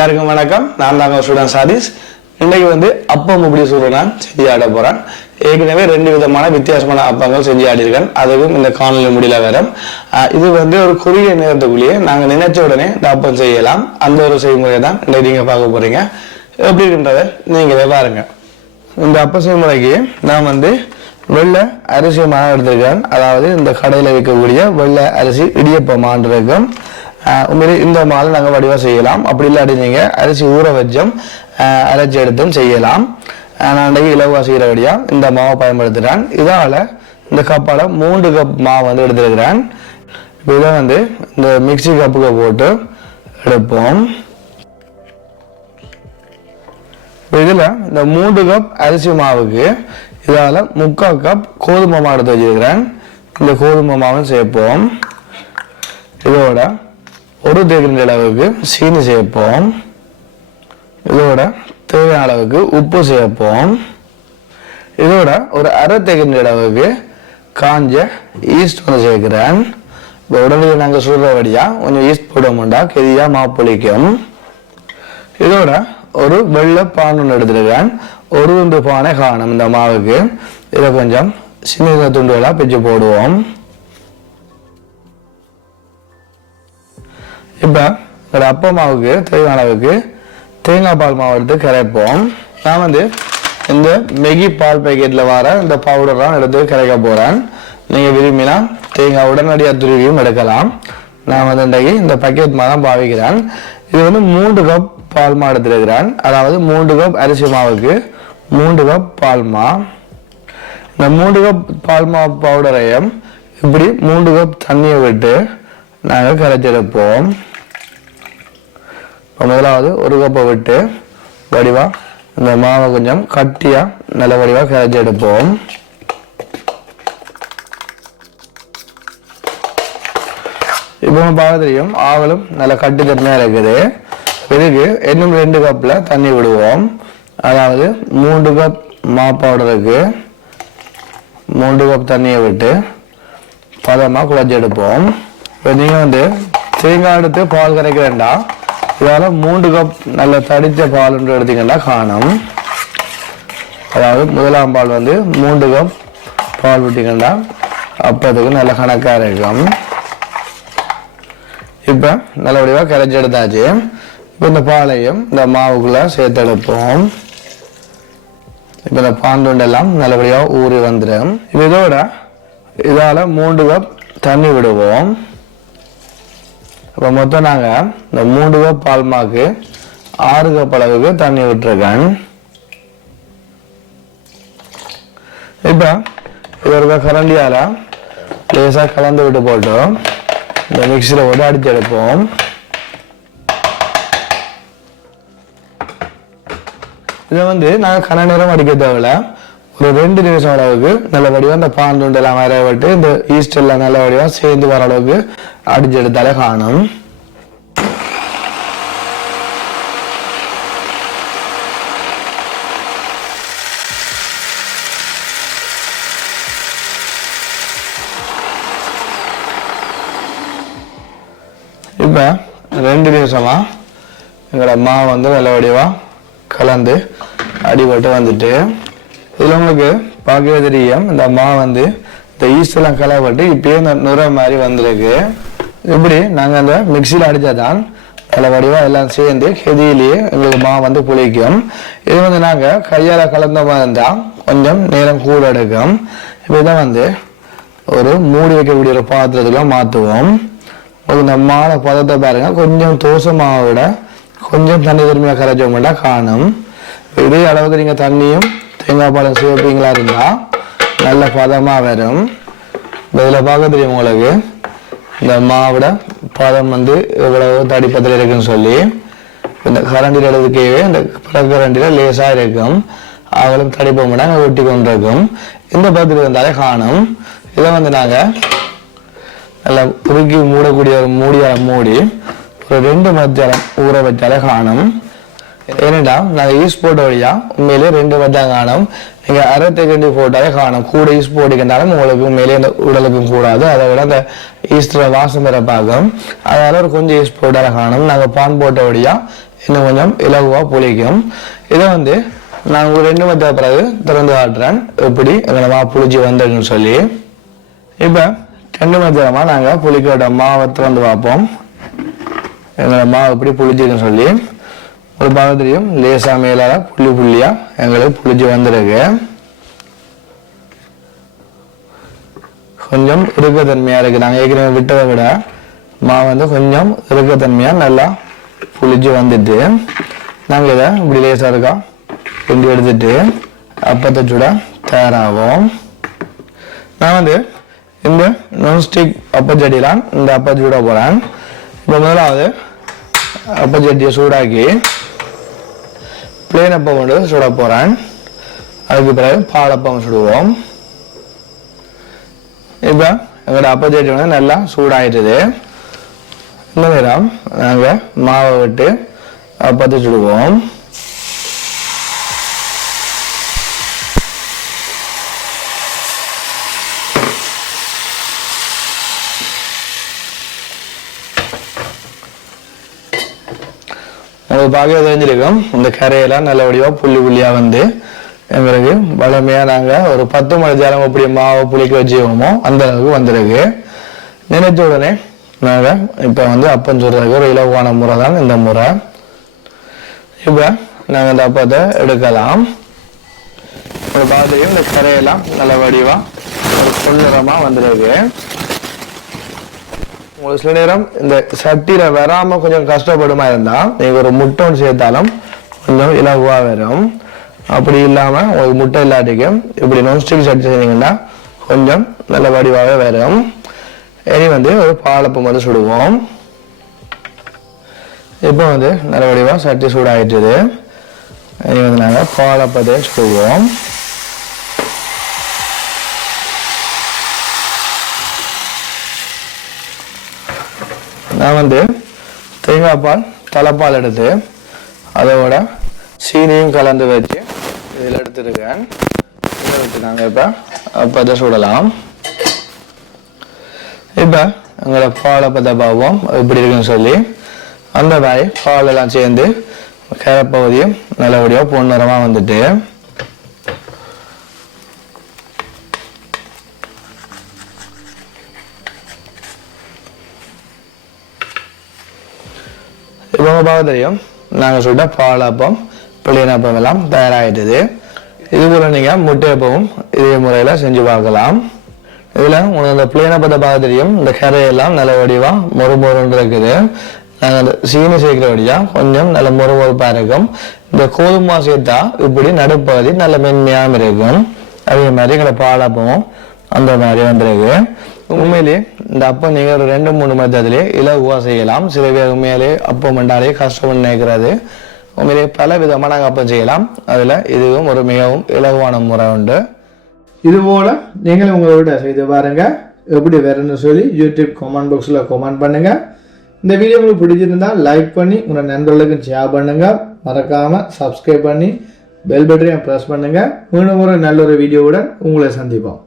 எல்லாருக்கும் வணக்கம். நான் தாங்க ஸ்டூடெண்ட் சாதிஸ். இன்னைக்கு வந்து அப்பம் எப்படி சொல்றேன் செஞ்சு ஆட போறேன். ஏற்கனவே ரெண்டு விதமான வித்தியாசமான அப்பங்கள் செஞ்சு ஆடியிருக்கேன். அதுவும் இந்த காணொலி முடியல வேற இது வந்து ஒரு குறுகிய நேரத்துக்குள்ளேயே நாங்க நினைச்ச உடனே இந்த அப்பம் செய்யலாம். அந்த ஒரு செய்முறையை தான் இன்னைக்கு நீங்க பார்க்க போறீங்க. எப்படி இருக்குன்றதை நீங்களே பாருங்க. இந்த அப்ப செய்முறைக்கு நான் வந்து வெள்ளை அரிசி மாவு எடுத்திருக்கேன் அதாவது இந்த கடையில் விற்கக்கூடிய வெள்ளை அரிசி இடியப்ப மாண்டு இருக்கும் உண்மையிலே இந்த மாதிரி நாங்கள் வடிவாக செய்யலாம். அப்படி இல்லாட்டி நீங்கள் அரிசி ஊற வச்சும் அரைச்சி எடுத்தும் செய்யலாம். நான் இன்றைக்கு செய்கிற செய்கிறபடியாக இந்த மாவை பயன்படுத்துகிறேன் இதால் இந்த கப்பால் மூன்று கப் மாவு வந்து எடுத்திருக்கிறேன். இப்போ இதை வந்து இந்த மிக்ஸி கப்புக்கு போட்டு எடுப்போம். இப்போ இதில் இந்த மூன்று கப் அரிசி மாவுக்கு இதால் முக்கால் கப் கோதுமை மாவு எடுத்து வச்சிருக்கிறேன். இந்த கோதுமை மாவும் சேர்ப்போம். இதோட ஒரு தேக்கின்ற அளவுக்கு சீனி சேர்ப்போம். இதோட தேவையான அளவுக்கு உப்பு சேர்ப்போம். இதோட ஒரு அரை தேக்கின்ற அளவுக்கு காஞ்ச ஈஸ்ட் வந்து சேர்க்கிறேன். இப்போ உடனே நாங்கள் சுடுறபடியாக கொஞ்சம் ஈஸ்ட் போடுவோம்டா கெதியாக மாப்பிளிக்கும் இதோட ஒரு வெள்ளை பான் ஒன்று எடுத்துருக்கேன். ஒரு துண்டு பானை காணும் இந்த மாவுக்கு. இதை கொஞ்சம் சின்ன சின்ன துண்டுகளாக பிச்சு போடுவோம். இப்போ ஒரு அப்ப மாவுக்கு தேவையான அளவுக்கு தேங்காய் பால் மாவு எடுத்து கரைப்போம். நான் வந்து இந்த மெகி பால் பேக்கெட்டில் வர இந்த பவுடர்லாம் எடுத்து கரைக்க போகிறேன் நீங்கள் விரும்பினா தேங்காய் உடனடியாக துருவியும் எடுக்கலாம். நான் வந்து இன்றைக்கு இந்த பக்கெட் மாதிரி தான் பாவிக்கிறேன். இது வந்து மூன்று கப் பால் மா எடுத்துருக்கிறேன். அதாவது மூன்று கப் அரிசி மாவுக்கு மூன்று கப் பால் மா. இந்த மூன்று கப் பால் மா பவுடரையும் இப்படி மூன்று கப் தண்ணியை விட்டு நாங்கள் கரைச்செடுப்போம் முதலாவது ஒரு கப்பை விட்டு வடிவா இந்த மாவை கொஞ்சம் கட்டியாக நல்ல வடிவாக கரைச்சி எடுப்போம். இப்போ பாகத்திலையும் ஆவலும் நல்ல கட்டு தன்மையாக இருக்குது. இதுக்கு இன்னும் ரெண்டு கப்பில் தண்ணி விடுவோம். அதாவது மூன்று கப் மா பவுடருக்கு மூன்று கப் தண்ணியை விட்டு பதமாக குழச்சி எடுப்போம். இப்போ நீங்கள் வந்து தேங்காய் எடுத்து பால் கரைக்க வேண்டாம். இதால் மூன்று கப் நல்ல தடித்த பால் என்று எடுத்தீங்கன்னா காணும். அதாவது முதலாம் பால் வந்து மூன்று கப் பால் விட்டிங்கன்னா அப்போதுக்கு நல்ல கணக்காக இருக்கும். இப்போ நல்லபடியாக கரைச்சி எடுத்தாச்சு. இப்போ இந்த பாலையும் இந்த மாவுக்குள்ளே சேர்த்தெடுப்போம் இப்போ இந்த பாந்தொண்டெல்லாம் நல்லபடியாக ஊறி வந்துடும் இப்போ இதோட இதால் மூன்று கப் தண்ணி விடுவோம். இப்போ மொத்தம் நாங்கள் இந்த மூன்று கப் பால்மாக்கு ஆறு கப் அளவுக்கு தண்ணி விட்டுருக்கேன். இப்போ இது ஒரு கரண்டியால் லேசாக கலந்து விட்டு போட்டோம். இந்த மிக்சியில் போட்டு அடித்து எடுப்போம். இதை வந்து நாங்கள் கன நேரம் அடிக்க தேவையில்ல. ஒரு ரெண்டு நிமிஷம் அளவுக்கு நல்லபடியாக இந்த பால் துண்டெல்லாம் வர விட்டு இந்த ஈஸ்ட் எல்லாம் நல்ல சேர்ந்து வர அளவுக்கு அடிஞ்செடுத்தாலே காணும். இப்போ ரெண்டு நிமிஷமா எங்களோட மாவு வந்து நல்ல வடிவாக கலந்து அடிபட்டு வந்துட்டு இதில் உங்களுக்கு பார்க்கவே தெரியும் இந்த மாவு வந்து இந்த ஈஸ்டெல்லாம் கலப்பட்டு இப்பயே இந்த நுரை மாதிரி வந்திருக்கு. இப்படி நாங்கள் அந்த மிக்சியில் அடித்தா தான் வடிவாக எல்லாம் சேர்ந்து கெதியிலேயே எங்களுக்கு மா வந்து புளிக்கும். இது வந்து நாங்கள் கையால் கலந்த மாதிரி இருந்தால் கொஞ்சம் நேரம் கூட எடுக்கும். இப்போ இதை வந்து ஒரு மூடி வைக்கக்கூடிய ஒரு பாத்திரத்துக்குலாம் மாற்றுவோம் ஒரு இந்த மாலை பதத்தை பாருங்க. கொஞ்சம் தோசை மாவை விட கொஞ்சம் தண்ணி திரும்பியாக கரைச்சவங்கள்ட்ட காணும். இதே அளவுக்கு நீங்கள் தண்ணியும் தேங்காய் பழம் சேர்ப்பீங்களா இருந்தால் நல்ல பதமாக வரும். இதில் பார்க்க தெரியும் உங்களுக்கு. இந்த மாவோட பதம் வந்து இவ்வளவு தடிப்பத்தில் இருக்குன்னு சொல்லி. இந்த கரண்டில் எடுத்துக்கவே இந்த கரண்டியில் லேசாக இருக்கும். அவளும் தடிப்போம் நாங்கள் ஒட்டி கொண்டிருக்கும். இந்த பதத்தில் இருந்தாலே காணும். இதை வந்து நாங்கள் நல்லா குறுக்கி மூடக்கூடிய ஒரு மூடியால் மூடி ஒரு ரெண்டு மத்தியாலம் ஊற வச்சாலே காணும். ஏனெண்டா நாங்கள் யூஸ் போட்ட வழியா உண்மையிலேயே ரெண்டு மத்தியம் காணும். நீங்கள் அறுபத்தி ரெண்டு போட்டாலே காணும். கூட யூஸ் போட்டிக்கிட்டாலும் உங்களுக்கு உண்மையிலேயே அந்த உடலுக்கும் கூடாது. அதை விட அந்த ஈஸ்டர் வாசம் பெற பார்க்கும் அதனால ஒரு கொஞ்சம் யூஸ் போட்டாலே காணும். நாங்கள் பான் போட்ட வழியா இன்னும் கொஞ்சம் இலகுவாக புளிக்கும். இதை வந்து நான் ஒரு ரெண்டு மணி பிறகு திறந்து காட்டுறேன். எப்படி? எங்களை மா புளிச்சு வந்துடுன்னு சொல்லி. இப்போ ரெண்டு மணி நாங்கள் புளிக்கோட மாவை திறந்து பார்ப்போம். எங்களை மாவு எப்படி புளிச்சிருக்குன்னு சொல்லி. ஒரு பாகத்திலையும் லேசா மேலால புள்ளி புள்ளியா? எங்களுக்கு புளிச்சு வந்திருக்கு. கொஞ்சம் இறுக்கத்தன்மையா இருக்கு. நாங்கள் ஏற்கனவே விட்டதை விட மா வந்து கொஞ்சம் இறுக்கத்தன்மையா நல்லா புளிஞ்சு வந்துட்டு நாங்கள் இதை இப்படி லேசா இருக்கா? கிண்டி எடுத்துட்டு அப்பத்தை சுட தயாராகும் நான் வந்து இந்த நான்ஸ்டிக் அப்பச்சட்டிலாம் இந்த அப்பச்சூட போகிறேன் இப்போ முதலாவது அப்பச்சட்டியை சூடாக்கி பிளேன் அப்பம் வந்து சுட போகிறேன் அதுக்கு பிறகு பாலப்பம் சுடுவோம். இப்போ எங்களோட அப்பச்சட்டி வந்து நல்லா சூடாயிட்டுது. இந்த நேரம் நாங்கள் மாவை விட்டு அப்பத்தை சுடுவோம். பார்க்க தெரிஞ்சிருக்கோம் இந்த கரையெல்லாம் நல்லபடியாக புள்ளி புள்ளியாக வந்து எங்களுக்கு வளமையாக நாங்கள் ஒரு பத்து மணி நேரம் எப்படி மாவை புளிக்க வச்சுக்கோமோ அந்த அளவுக்கு வந்திருக்கு. நினைச்ச உடனே நாங்கள் இப்போ வந்து அப்பம் சொல்றதுக்கு ஒரு இலவான முறை தான் இந்த முறை. இப்போ நாங்கள் இந்த அப்பத்தை எடுக்கலாம். ஒரு இந்த கரையெல்லாம் நல்ல வடிவாக ஒரு பொன்னிறமாக வந்திருக்கு. உங்களுக்கு சில நேரம் இந்த சட்டியில வராம கொஞ்சம் கஷ்டப்படுமா இருந்தா நீங்க ஒரு முட்டை ஒன்று சேர்த்தாலும் கொஞ்சம் இலகுவா வரும். அப்படி இல்லாம உங்களுக்கு முட்டை இல்லாட்டிக்கும் இப்படி நான்ஸ்டிக் சட்டி செஞ்சீங்கன்னா கொஞ்சம் நல்ல வடிவாகவே வரும். இனி வந்து ஒரு பாலப்பம் வந்து சுடுவோம். இப்போ வந்து நல்ல வடிவா சட்டி சூடாயிட்டுது. இனி வந்து நாங்கள் பாலப்பத்தை சுடுவோம். நான் வந்து தேங்காய் பால் தலைப்பால் எடுத்து அதோட சீனியும் கலந்து வச்சு இதில் எடுத்துருக்கேன். இதை வச்சு நாங்கள் இப்போ அப்பத்தை சுடலாம். இப்போ எங்களோட பாலை பற்ற பார்ப்போம். எப்படி இருக்குன்னு சொல்லி. அந்த மாதிரி பாலெல்லாம் சேர்ந்து கரைப்பகுதியும் நல்லபடியாக பொன்னிறமாக வந்துட்டு இப்போ உங்க பார்க்க தெரியும் நாங்கள் சொல்லிட்ட பாலாப்பம் பிள்ளையனப்பம் எல்லாம் தயாராகிட்டது இது போல் நீங்கள் முட்டையப்பவும் இதே முறையில் செஞ்சு பார்க்கலாம். இதில் உங்களுக்கு அந்த பிள்ளையனப்பத்தை பார்க்க தெரியும். இந்த கரையெல்லாம் நல்ல வடிவாக மொறு மொறுன்னு இருக்குது. நாங்கள் அந்த சீனி சேர்க்கிற வழியாக கொஞ்சம் நல்ல மொறு மொறுப்பாக இருக்கும். இந்த கோதுமை சேர்த்தா இப்படி நடுப்பகுதி நல்ல மென்மையாகவும் இருக்கும். அதே மாதிரி எங்களை பாலாப்பமும் அந்த மாதிரி வந்திருக்கு. உண்மையிலே இந்த அப்பம் நீங்கள் ஒரு ரெண்டு மூணு மதத்திலே இலகுவாக செய்யலாம். சில பேர் உண்மையிலே அப்பம் பண்ணாலே கஷ்டம் நினைக்கிறது உண்மையிலே பல விதமாக நாங்கள் அப்பம் செய்யலாம். அதில் இதுவும் ஒரு மிகவும் இலகுவான முறை உண்டு. இதுபோல் நீங்களும் உங்களோட செய்து பாருங்க. எப்படி வேறுன்னு சொல்லி யூடியூப் கமெண்ட் பாக்ஸில் கமெண்ட் பண்ணுங்கள் இந்த வீடியோ உங்களுக்கு பிடிச்சிருந்தால் லைக் பண்ணி உங்கள் நண்பர்களுக்கும் ஷேர் பண்ணுங்கள் மறக்காமல் சப்ஸ்கிரைப் பண்ணி பெல் பட்டனையும் ப்ரெஸ் பண்ணுங்கள் மீண்டும் ஒரு நல்ல ஒரு வீடியோவுடன் உங்களை சந்திப்போம்.